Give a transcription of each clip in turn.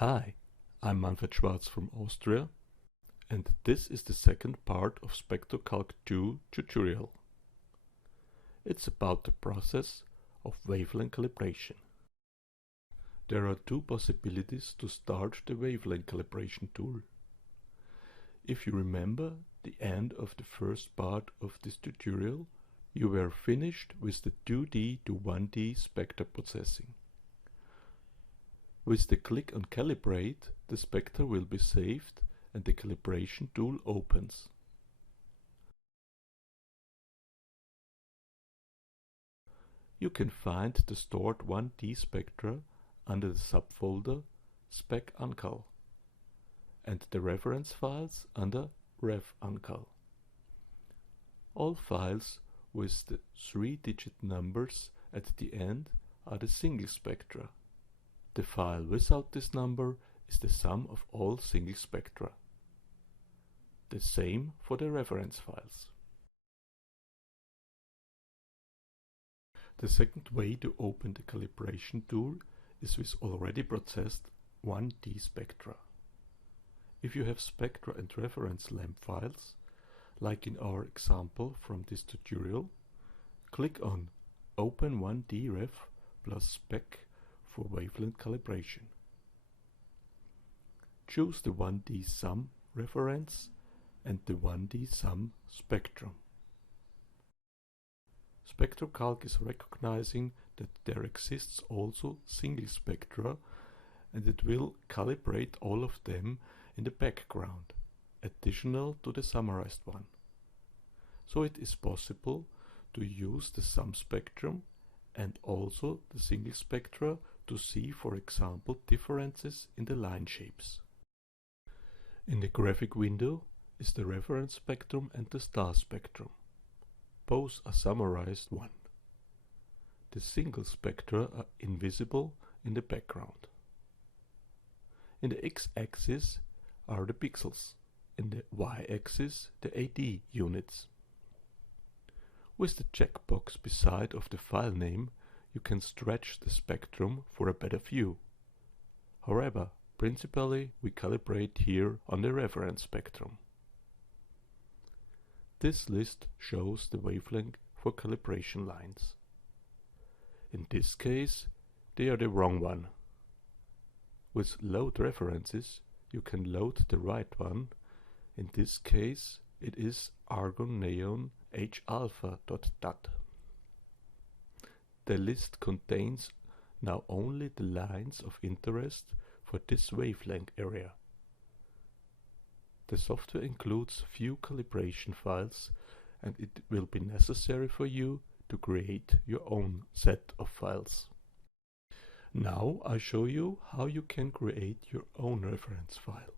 Hi, I'm Manfred Schwarz from Austria, and this is the second part of SpectroCalc 2 tutorial. It's about the process of wavelength calibration. There are two possibilities to start the wavelength calibration tool. If you remember the end of the first part of this tutorial, you were finished with the 2D to 1D spectra processing. With the click on Calibrate, the spectra will be saved and the calibration tool opens. You can find the stored 1D spectra under the subfolder SpectroCalc and the reference files under RefUncal. All files with the 3-digit numbers at the end are the single spectra. The file without this number is the sum of all single spectra. The same for the reference files. The second way to open the calibration tool is with already processed 1D spectra. If you have spectra and reference lamp files, like in our example from this tutorial, click on Open 1D Ref plus Spec for wavelength calibration. Choose the 1D sum reference and the 1D sum spectrum. SpectroCalc is recognizing that there exists also single spectra, and it will calibrate all of them in the background, additional to the summarized one. So it is possible to use the sum spectrum and also the single spectra to see, for example, differences in the line shapes. In the graphic window is the reference spectrum and the star spectrum. Both are summarized one. The single spectra are invisible in the background. In the x-axis are the pixels, in the y-axis the AD units. With the checkbox beside of the file name, you can stretch the spectrum for a better view. However, principally we calibrate here on the reference spectrum. This list shows the wavelength for calibration lines. In this case, they are the wrong one. With load references, you can load the right one. In this case, it is argon neon H-alpha.dat. The list contains now only the lines of interest for this wavelength area. The software includes few calibration files, and it will be necessary for you to create your own set of files. Now I show you how you can create your own reference file.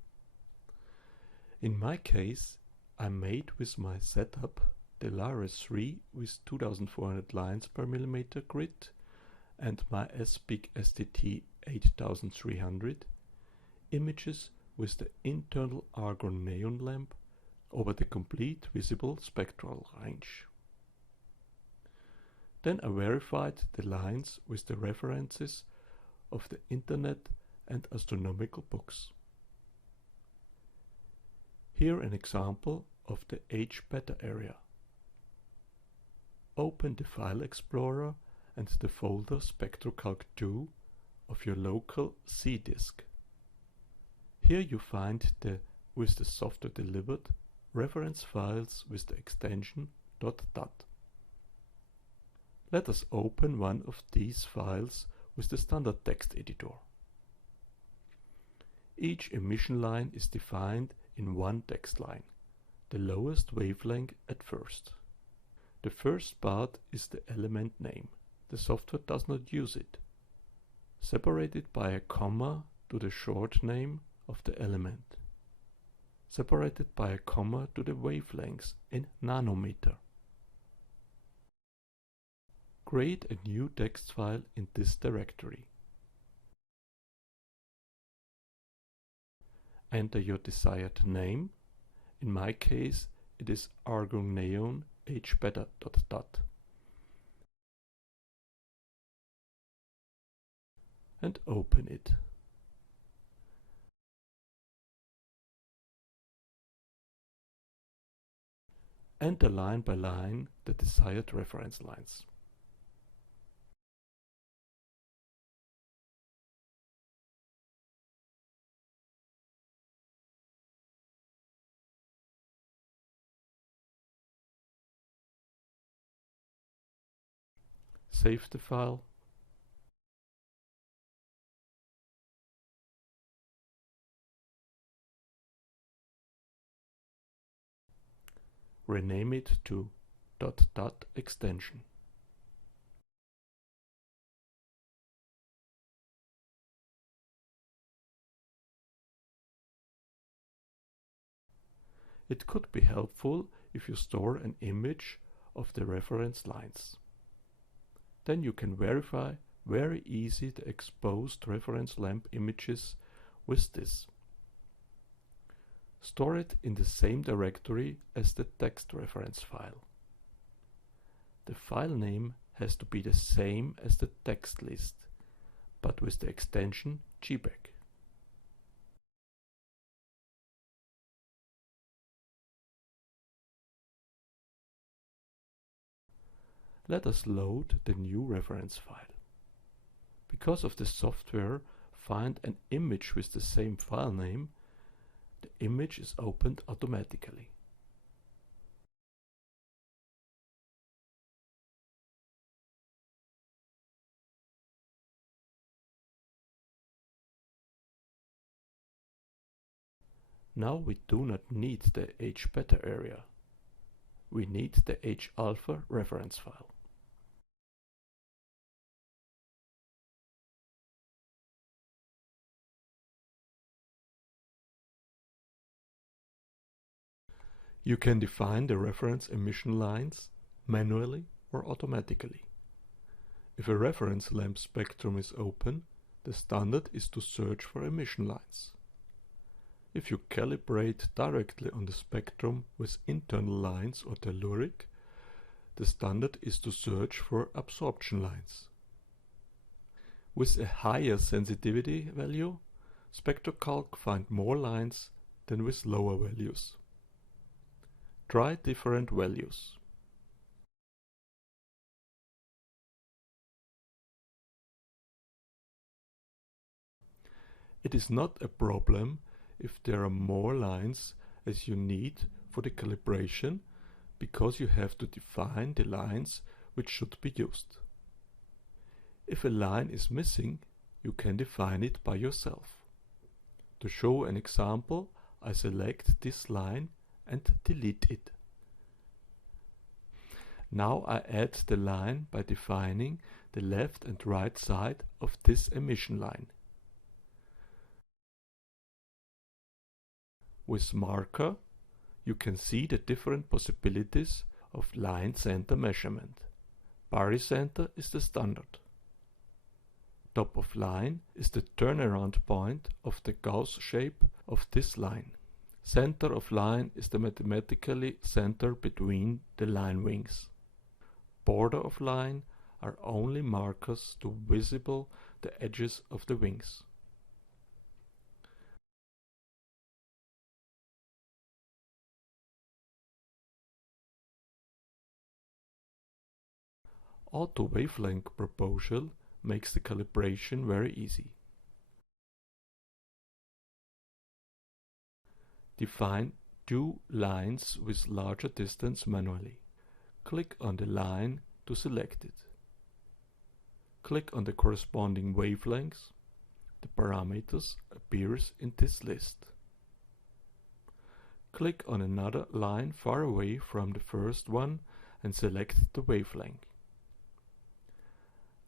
In my case, I made with my setup the Lares 3 with 2400 lines per millimeter grid and my SPIC STT 8300 images with the internal argon neon lamp over the complete visible spectral range. Then I verified the lines with the references of the internet and astronomical books. Here an example of the H-beta area. Open the File Explorer and the folder SpectroCalc 2 of your local C disk. Here you find with the software delivered reference files with the extension .dat. Let us open one of these files with the standard text editor. Each emission line is defined in one text line, the lowest wavelength at first. The first part is the element name. The software does not use it. Separated by a comma to the short name of the element. Separated by a comma to the wavelengths in nanometer. Create a new text file in this directory. Enter your desired name. In my case, it is argon neon H-beta.dat. And open it. and line by line the desired reference lines. Save the file. Rename it to .dot extension. It could be helpful if you store an image of the reference lines. Then you can verify very easy the exposed reference lamp images with this. Store it in the same directory as the text reference file. The file name has to be the same as the text list, but with the extension gbeg. Let us load the new reference file. Because of the software find an image with the same file name, the image is opened automatically. Now we do not need the H-beta area. We need the H-alpha reference file. You can define the reference emission lines manually or automatically. If a reference lamp spectrum is open, the standard is to search for emission lines. If you calibrate directly on the spectrum with internal lines or telluric, the standard is to search for absorption lines. With a higher sensitivity value, SpectroCalc finds more lines than with lower values. Try different values. It is not a problem if there are more lines as you need for the calibration, because you have to define the lines which should be used. If a line is missing, you can define it by yourself. To show an example, I select this line and delete it. Now I add the line by defining the left and right side of this emission line. With marker, you can see the different possibilities of line center measurement. Barycenter is the standard. Top of line is the turnaround point of the Gauss shape of this line. Center of line is the mathematically center between the line wings. Border of line are only markers to visible the edges of the wings. Auto wavelength proposal makes the calibration very easy. Define two lines with larger distance manually. Click on the line to select it. Click on the corresponding wavelengths. The parameters appears in this list. Click on another line far away from the first one and select the wavelength.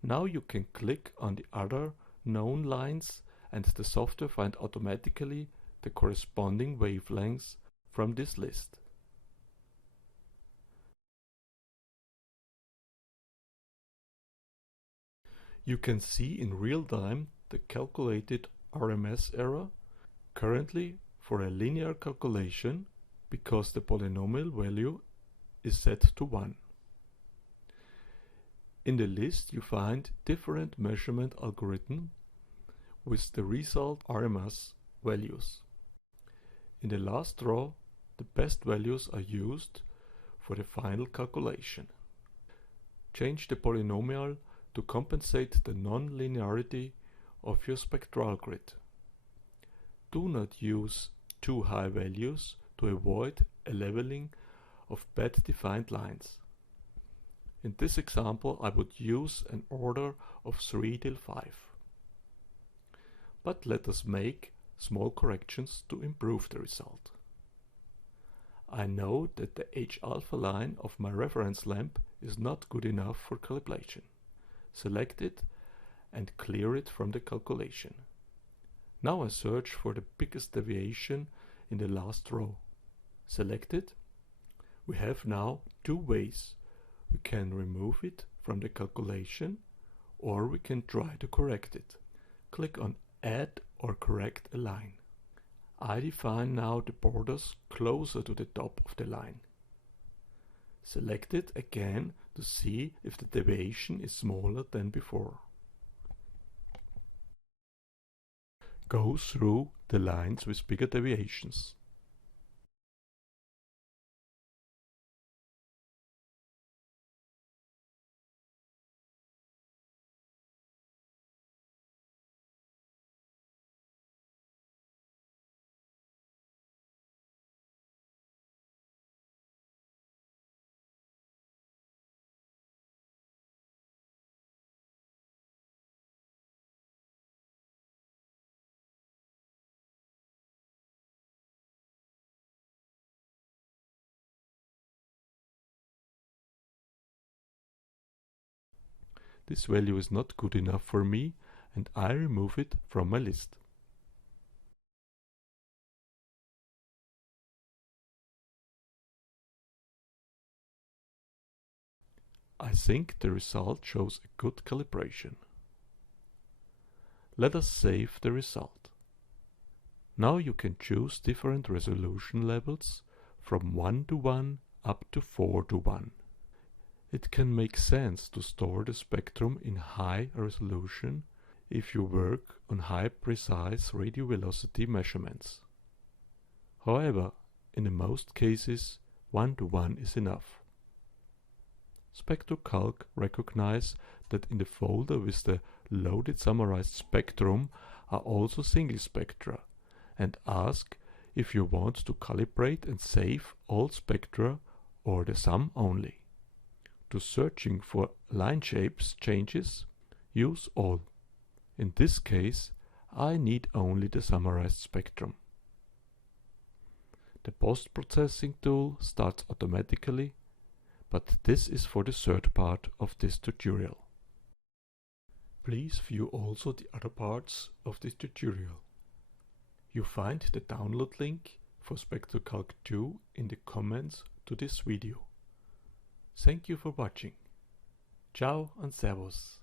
Now you can click on the other known lines and the software finds automatically the corresponding wavelengths from this list. You can see in real time the calculated RMS error, currently for a linear calculation, because the polynomial value is set to 1. In the list you find different measurement algorithms with the result RMS values. In the last row, the best values are used for for the final calculation. Change the polynomial to compensate the non-linearity of your spectral grid. Do not use too high values to avoid a leveling of bad defined lines. In this example I would use an order of 3 till 5. But let us make small corrections to improve the result. I know that the H-alpha line of my reference lamp is not good enough for calibration. Select it and clear it from the calculation. Now I search for the biggest deviation in the last row. Select it. We have now two ways. We can remove it from the calculation, or we can try to correct it. Click on Add or Correct a line. I define now the borders closer to the top of the line. Select it again to see if the deviation is smaller than before. Go through the lines with bigger deviations. This value is not good enough for me and I remove it from my list. I think the result shows a good calibration. Let us save the result. Now you can choose different resolution levels from 1 to 1 up to 4 to 1. It can make sense to store the spectrum in high resolution if you work on high precise radio velocity measurements. However, in the most cases 1 to 1 is enough. SpectroCalc recognizes that in the folder with the loaded summarized spectrum are also single spectra and ask if you want to calibrate and save all spectra or the sum only. To searching for line shapes changes, use all. In this case, I need only the summarized spectrum. The post-processing tool starts automatically, but this is for the third part of this tutorial. Please view also the other parts of this tutorial. You find the download link for SpectroCalc 2 in the comments to this video. Thank you for watching. Ciao and Servus.